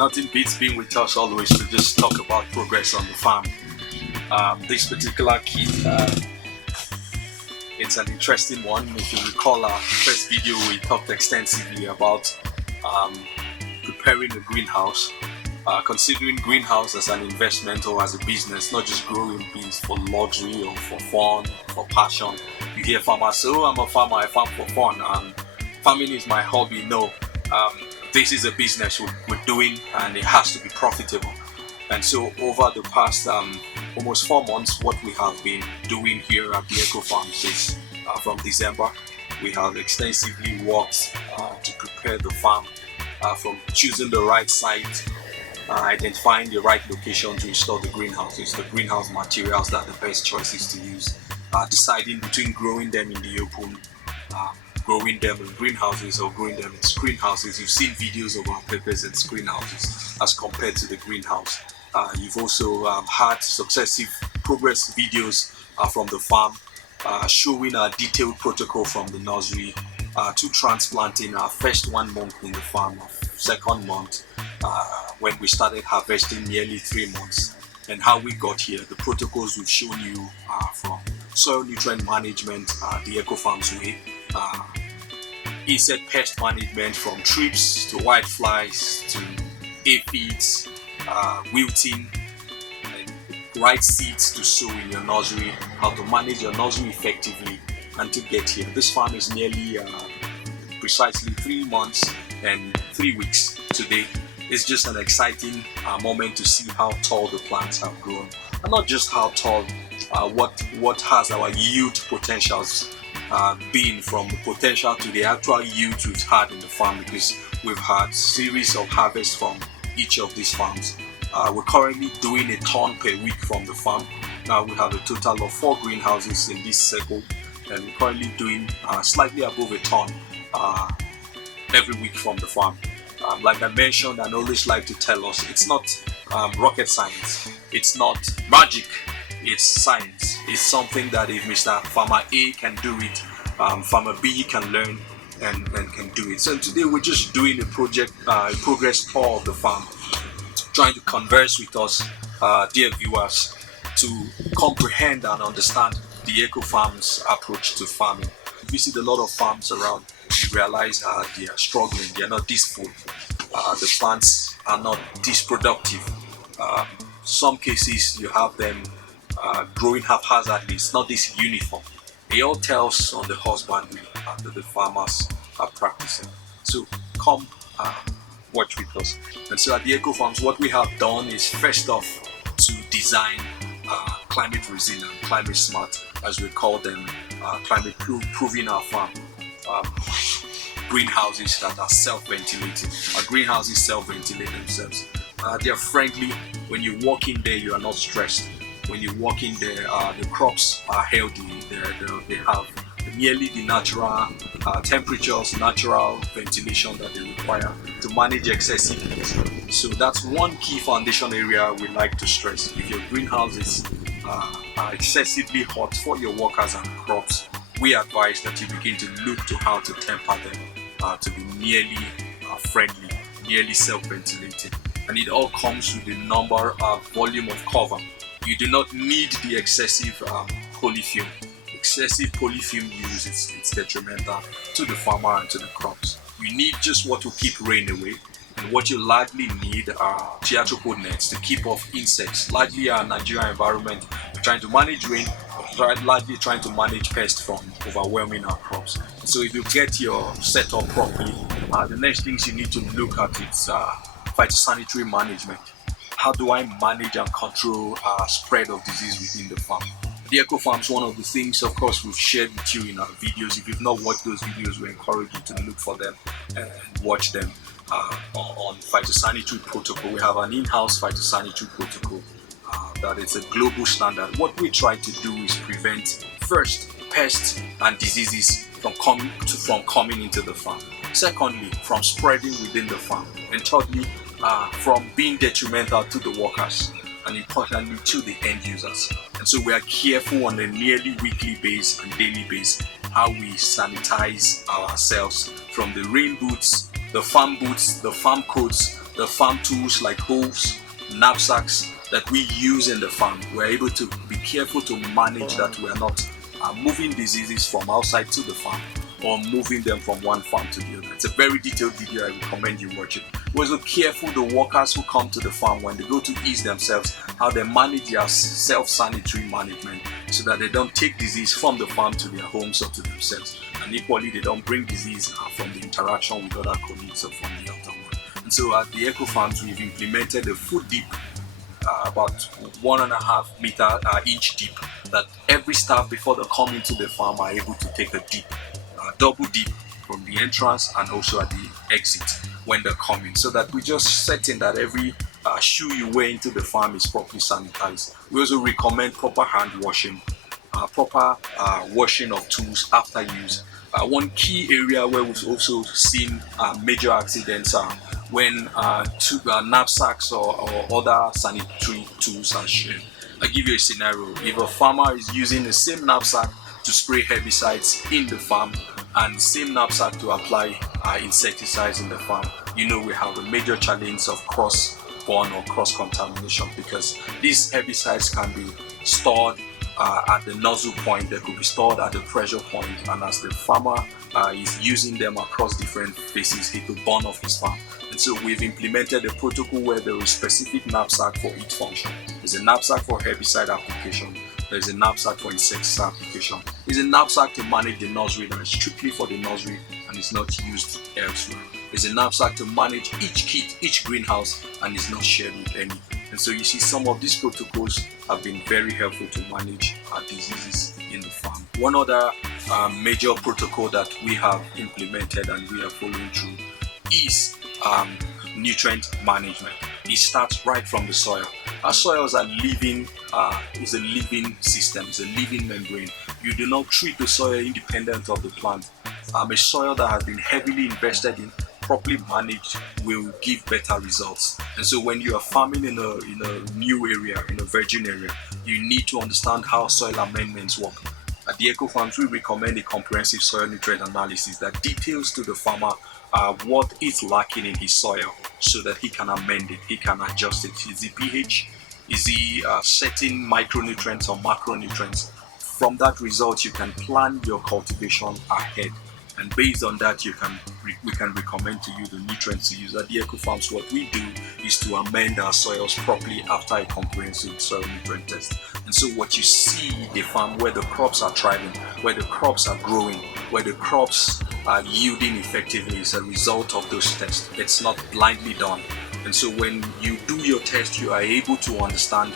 Nothing beats being with us always to just talk about progress on the farm. This particular kit, it's an interesting one. If you recall our first video, we talked extensively about preparing a greenhouse, considering greenhouse as an investment or as a business, not just growing beans for luxury or for fun, for passion. You hear farmers say, "Oh, I'm a farmer, I farm for fun, and farming is my hobby." No, this is a business we're doing, and it has to be profitable. And so over the past almost 4 months, what we have been doing here at the Eco Farms is from December, we have extensively worked to prepare the farm, from choosing the right site, identifying the right location to install the greenhouses, the greenhouse materials that are the best choices to use, deciding between growing them in the open, growing them in greenhouses or growing them in screen houses. You've seen videos of our peppers in screen houses as compared to the greenhouse. You've also had successive progress videos from the farm showing a detailed protocol from the nursery to transplanting our first 1 month in the farm, our second month when we started harvesting nearly 3 months, and how we got here. The protocols we've shown you from soil nutrient management, the Eco Farms way, insect pest management from thrips to whiteflies to aphids, wilting, right seeds to sow in your nursery, how to manage your nursery effectively, and to get here. This farm is nearly precisely 3 months and 3 weeks today. It's just an exciting moment to see how tall the plants have grown, and not just how tall, what has our yield potentials been, from the potential to the actual yield we've had in the farm, because we've had series of harvests from each of these farms. We're currently doing a ton per week from the farm. Now we have a total of 4 greenhouses in this circle, and we're currently doing slightly above a ton every week from the farm. Like I mentioned and always like to tell us, it's not rocket science, it's not magic, it's science. It's something that if Mr. Farmer A can do it, Farmer B can learn and can do it. So today we're just doing a progress tour of the farm, trying to converse with us, dear viewers, to comprehend and understand the Eco Farms approach to farming. We visit a lot of farms around, you realize they are struggling, they are not this full, the plants are not this productive. Some cases you have them growing haphazardly, it's not this uniform. It all tells on the husbandry that the farmers are practicing. So come watch with us. And so at the Eco Farms, what we have done is, first off, to design climate resilient, climate smart, as we call them, climate proving our farm. Greenhouses that are self-ventilating. Our greenhouses self-ventilate themselves. They are friendly. When you walk in there, you are not stressed. When you walk in there, the crops are healthy. They have nearly the natural temperatures, natural ventilation that they require to manage excessive heat. So that's one key foundation area we like to stress. If your greenhouses are excessively hot for your workers and crops, we advise that you begin to look to how to temper them to be nearly friendly, nearly self-ventilating. And it all comes with the volume of cover. You do not need the excessive polyfume. Excessive polyfume use, it's detrimental to the farmer and to the crops. You need just what will keep rain away, and what you largely need are theatrical nets to keep off insects. Largely our Nigerian environment, we're trying to manage rain, largely trying to manage pests from overwhelming our crops. So if you get your setup properly, the next things you need to look at is phytosanitary management. How do I manage and control spread of disease within the farm? The Eco Farms, one of the things, of course, we've shared with you in our videos. If you've not watched those videos, we encourage you to look for them and watch them on phytosanitary protocol. We have an in-house phytosanitary protocol that is a global standard. What we try to do is prevent, first, pests and diseases from coming into the farm. Secondly, from spreading within the farm. And thirdly, from being detrimental to the workers, and importantly to the end users. And so we are careful on a nearly weekly basis and daily basis how we sanitize ourselves, from the rain boots, the farm coats, the farm tools like hoes, knapsacks that we use in the farm. We're able to be careful to manage that we're not moving diseases from outside to the farm or moving them from one farm to the other. It's a very detailed video. I recommend you watch it. We're also careful the workers who come to the farm when they go to ease themselves, how they manage their self-sanitary management so that they don't take disease from the farm to their homes or to themselves. And equally, they don't bring disease from the interaction with other colleagues or from the outer world. And so at the Eco Farms, we've implemented a foot deep, about 1.5 inch deep, that every staff before they come into the farm are able to take a deep, double deep from the entrance and also at the exit when they're coming, so that we just setting that every shoe you wear into the farm is properly sanitized. We also recommend proper hand washing, proper washing of tools after use. One key area where we've also seen major accidents are when knapsacks or other sanitary tools are shared. I'll give you a scenario. If a farmer is using the same knapsack to spray herbicides in the farm and the same knapsack to apply insecticides in the farm, you know we have a major challenge of cross-borne or cross-contamination, because these herbicides can be stored at the nozzle point, they could be stored at the pressure point, and as the farmer is using them across different phases, he could burn off his farm. And so we've implemented a protocol where there is specific knapsack for each function. There's a knapsack for herbicide application, there's a knapsack for insecticide application, there's a knapsack to manage the nursery that is strictly for the nursery and is not used elsewhere. There's a knapsack to manage each kit, each greenhouse, and is not shared with any. And so you see some of these protocols have been very helpful to manage diseases in the farm. One other major protocol that we have implemented and we are following through is nutrient management. It starts right from the soil. Our soils are living, is a living system, is a living membrane. You do not treat the soil independent of the plant. A soil that has been heavily invested in, properly managed, will give better results. And so when you are farming in a new area, in a virgin area, you need to understand how soil amendments work. At the Eco Farms, we recommend a comprehensive soil nutrient analysis that details to the farmer what is lacking in his soil so that he can amend it, he can adjust it. Is it pH? Is he setting micronutrients or macronutrients? From that result, you can plan your cultivation ahead. And based on that, we can recommend to you the nutrients to use. At the Eco Farms, what we do is to amend our soils properly after a comprehensive soil nutrient test. And so what you see the farm where the crops are thriving, where the crops are growing, where the crops are yielding effectively is a result of those tests. It's not blindly done. And so when you do your test, you are able to understand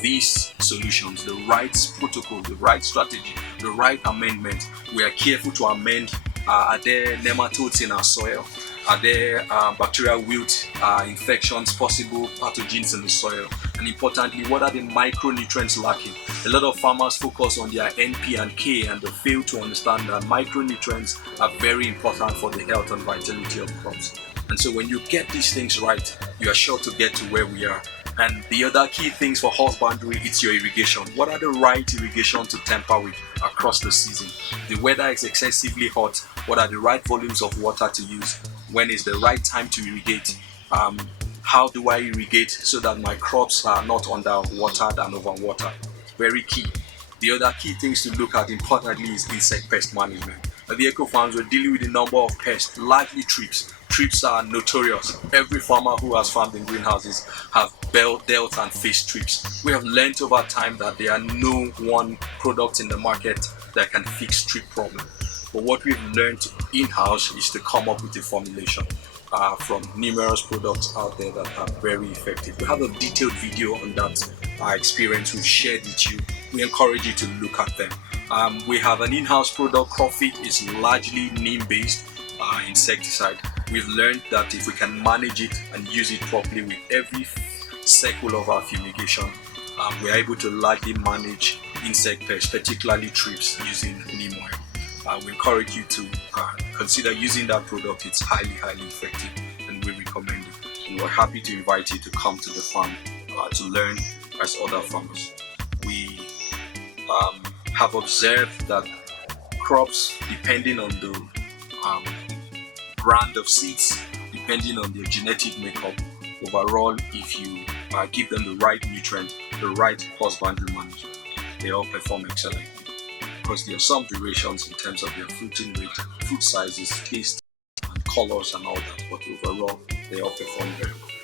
these solutions, the right protocol, the right strategy, the right amendment. We are careful to amend. Are there nematodes in our soil? Are there bacterial wilt infections, possible pathogens in the soil? And importantly, what are the micronutrients lacking? A lot of farmers focus on their NP and K and they fail to understand that micronutrients are very important for the health and vitality of crops. And so when you get these things right, you are sure to get to where we are. And the other key things for husbandry, it's your irrigation. What are the right irrigation to temper with across the season? The weather is excessively hot. What are the right volumes of water to use? When is the right time to irrigate? How do I irrigate so that my crops are not underwatered and overwatered? Very key. The other key things to look at importantly is insect pest management. At the Eco Farms, we're dealing with a number of pests, largely thrips. Thrips are notorious. Every farmer who has farmed in greenhouses have dealt and faced thrips. We have learned over time that there are no one product in the market that can fix thrip problem. But what we've learned in-house is to come up with a formulation from numerous products out there that are very effective. We have a detailed video on that experience we've shared with you. We encourage you to look at them. We have an in-house product, Profit, is largely neem-based insecticide. We've learned that if we can manage it and use it properly with every cycle of our fumigation, we're able to largely manage insect pests, particularly thrips, using neem oil. We encourage you to consider using that product. It's highly effective and we recommend it. And we're happy to invite you to come to the farm to learn as other farmers. We have observed that crops, depending on the brand of seeds, depending on their genetic makeup, overall, if you give them the right nutrient, the right husbandry management, they all perform excellently. Because there are some variations in terms of their fruiting rate, fruit sizes, taste, and colors, and all that. But overall, they all perform very well.